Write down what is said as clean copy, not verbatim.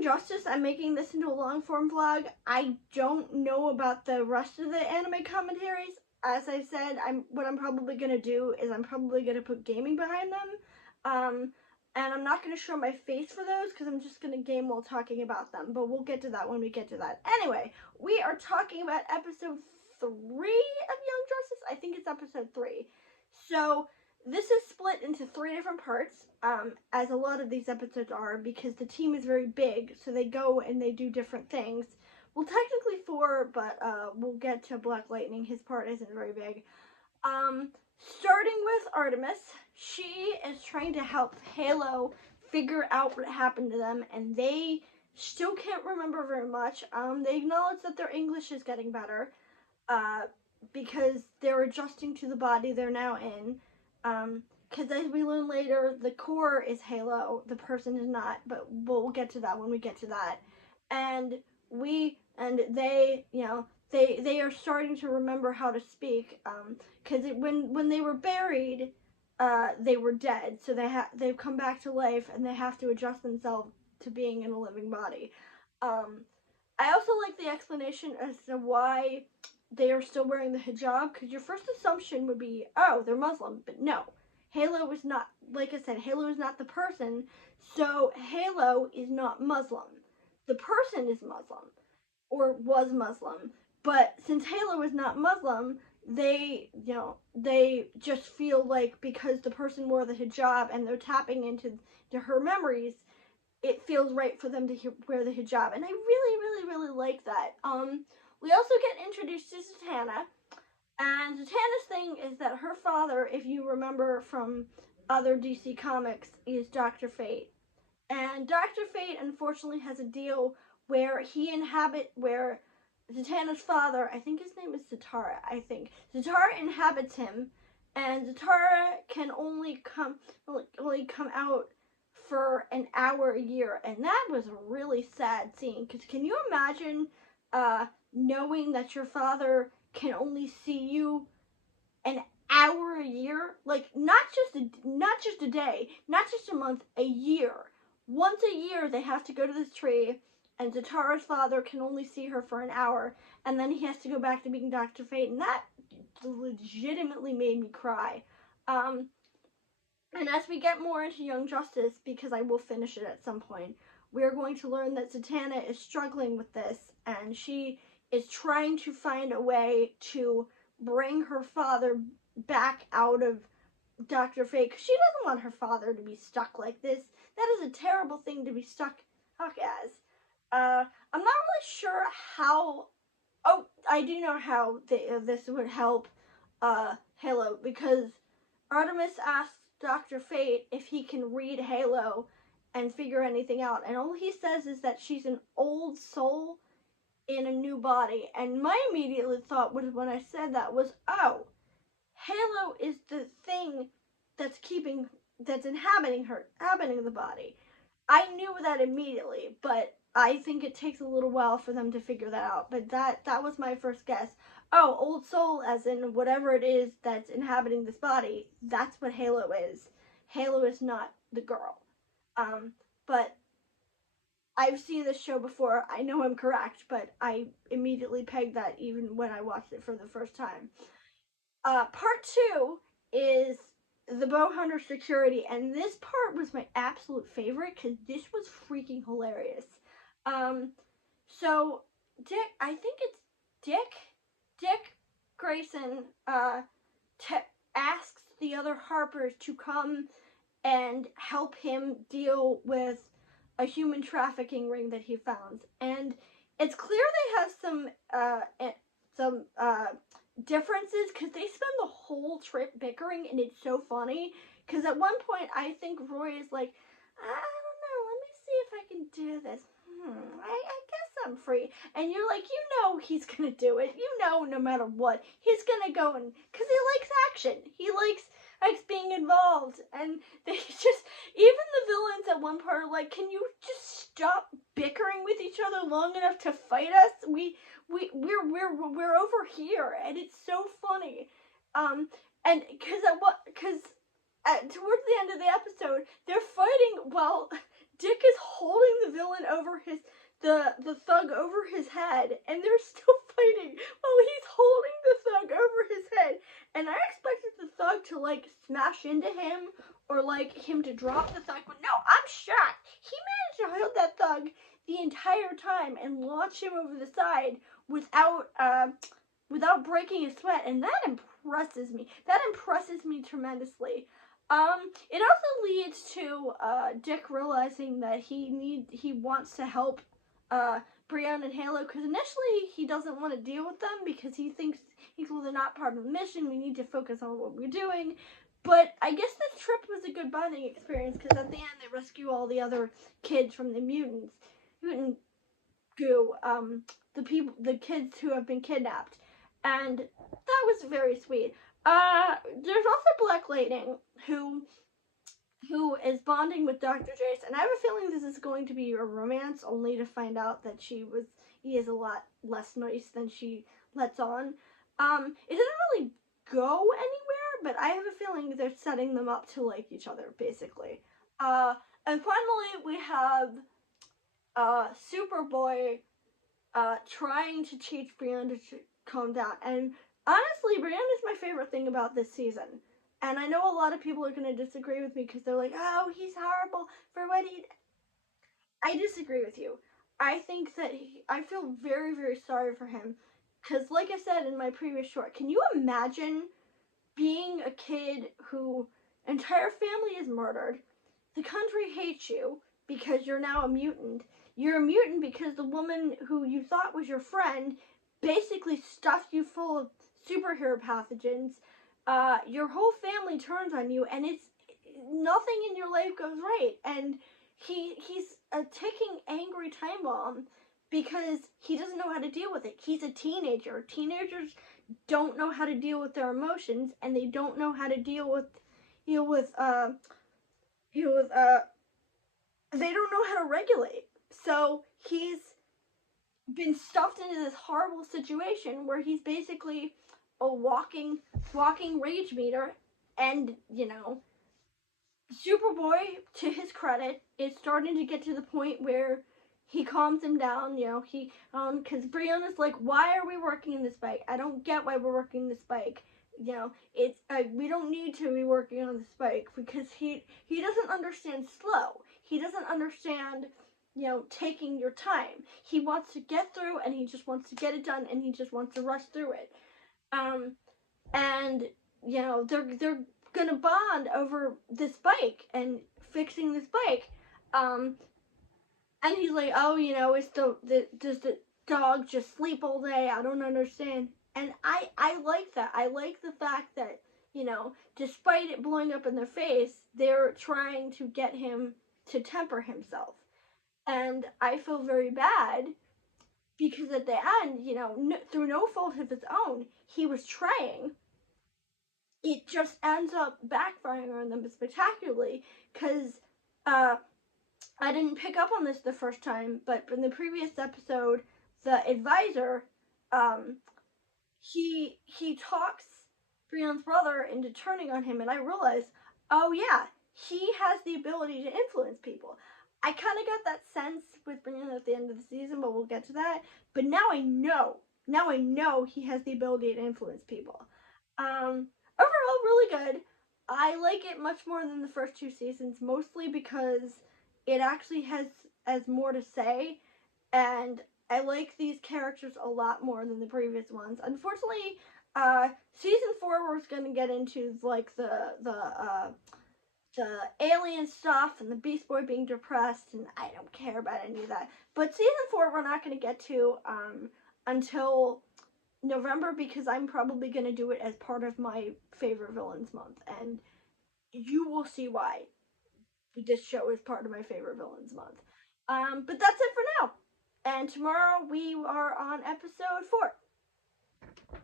Young Justice, I'm making this into a long-form vlog. I don't know about the rest of the anime commentaries. As I said, what I'm probably going to do is I'm probably going to put gaming behind them. And I'm not going to show my face for those because I'm just going to game while talking about them. But we'll get to that when we get to that. Anyway, we are talking about episode 3 of Young Justice. I think it's episode 3. So this is split into 3 different parts, as a lot of these episodes are, because the team is very big, so they go and they do different things. Well, technically 4, but we'll get to Black Lightning. His part isn't very big. Starting with Artemis, she is trying to help Halo figure out what happened to them, and they still can't remember very much. They acknowledge that their English is getting better, because they're adjusting to the body they're now in. Because as we learn later, the core is Halo, the person is not, but we'll get to that when we get to that. And they, you know, they are starting to remember how to speak, because when they were buried, they were dead, so they've come back to life, and they have to adjust themselves to being in a living body. I also like the explanation as to why they are still wearing the hijab, because your first assumption would be, oh, they're Muslim, but no. Halo is not, like I said, Halo is not the person, so Halo is not Muslim. The person is Muslim, or was Muslim, but since Halo is not Muslim, they just feel like because the person wore the hijab and they're tapping into her memories, it feels right for them to wear the hijab, and I really like that. We also get introduced to Zatanna, and Zatanna's thing is that her father, if you remember from other DC comics, is Dr. Fate. And Dr. Fate, unfortunately, has a deal where where Zatanna's father, I think his name is Zatara inhabits him, and Zatara can only come out for an hour a year, and that was a really sad scene, because can you imagine knowing that your father can only see you an hour a year? Like, not just a day, not just a month, a year. Once a year they have to go to this tree, and Zatara's father can only see her for an hour, and then he has to go back to being Dr. Fate, and that legitimately made me cry. And as we get more into Young Justice, because I will finish it at some point, we're going to learn that Zatanna is struggling with this, and she is trying to find a way to bring her father back out of Dr. Fate, because she doesn't want her father to be stuck like this. That is a terrible thing to be stuck as. I'm not really sure how... Oh, I do know how this would help Halo, because Artemis asks Dr. Fate if he can read Halo and figure anything out, and all he says is that she's an old soul in a new body, and my immediate thought was, when I said that, was, oh, Halo is the thing that's inhabiting the body. I knew that immediately, but I think it takes a little while for them to figure that out, but that was my first guess. Oh, old soul, as in whatever it is that's inhabiting this body, that's what Halo is. Halo is not the girl. But I've seen this show before. I know I'm correct, but I immediately pegged that even when I watched it for the first time. Part 2 is the Bowhunter security, and this part was my absolute favorite because this was freaking hilarious. So I think it's Dick Grayson asks the other Harpers to come and help him deal with a human trafficking ring that he found, and it's clear they have some differences, because they spend the whole trip bickering, and it's so funny, because at one point I think Roy is like, I don't know, let me see if I can do this. I guess I'm free. And you're like, he's gonna do it. No matter what, he's gonna go, and because he likes action. He likes being involved. And they just, even the villains at one part are like, can you just stop bickering with each other long enough to fight us? We're over here, and it's so funny. And because towards the end of the episode, they're fighting while Dick is holding the villain over the thug over his head, and they're still fighting while he's holding the thug over his head. And I expected the thug to like smash into him or like him to drop the thug, but no, I'm shocked. He managed to hold that thug the entire time and launch him over the side without breaking a sweat, and that impresses me. That impresses me tremendously. It also leads to Dick realizing that he wants to help Brienne and Halo, because initially he doesn't want to deal with them because he thinks well, they're not part of the mission. We need to focus on what we're doing. But I guess this trip was a good bonding experience because at the end they rescue all the other kids from the mutant goo, the kids who have been kidnapped, and that was very sweet. There's also Black Lightning who is bonding with Dr. Jace, and I have a feeling this is going to be a romance, only to find out that he is a lot less nice than she lets on. It doesn't really go anywhere, but I have a feeling they're setting them up to like each other, basically. And finally, we have Superboy trying to teach Brienne to calm down. And honestly, Brienne is my favorite thing about this season. And I know a lot of people are going to disagree with me because they're like, oh, he's horrible for what he... I disagree with you. I think that I feel very, very sorry for him. Because like I said in my previous short, can you imagine being a kid who entire family is murdered, the country hates you because you're now a mutant. You're a mutant because the woman who you thought was your friend basically stuffed you full of superhero pathogens. Your whole family turns on you, and it's nothing in your life goes right. And he's a ticking angry time bomb because he doesn't know how to deal with it. He's a teenager. Teenagers don't know how to deal with their emotions, and they don't know how to deal with they don't know how to regulate. So he's been stuffed into this horrible situation where he's basically a walking rage meter. And Superboy, to his credit, is starting to get to the point where he calms him down. Because Brienne is like, why are we working in this bike? I don't get why we're working this bike. It's we don't need to be working on this bike because he doesn't understand slow. He doesn't understand taking your time. He wants to get through, and he just wants to get it done, and he just wants to rush through it. And they're gonna bond over this bike and fixing this bike. And he's like, oh, it's does the dog just sleep all day? I don't understand. And I like that. I like the fact that, despite it blowing up in their face, they're trying to get him to temper himself. And I feel very bad because at the end, through no fault of his own, he was trying. It just ends up backfiring on them spectacularly because I didn't pick up on this the first time, but in the previous episode, the advisor, he talks Brienne's brother into turning on him, and I realized, oh yeah, he has the ability to influence people. I kind of got that sense with Brienne at the end of the season, but we'll get to that. But now I know he has the ability to influence people. Overall, really good. I like it much more than the first two seasons, mostly because it actually has more to say, and I like these characters a lot more than the previous ones. Unfortunately, season 4 was going to get into like the alien stuff and the Beast Boy being depressed, and I don't care about any of that. But season 4 we're not going to get to until November, because I'm probably going to do it as part of my favorite villains month, and you will see why this show is part of my favorite villains month. But that's it for now. And tomorrow we are on episode 4.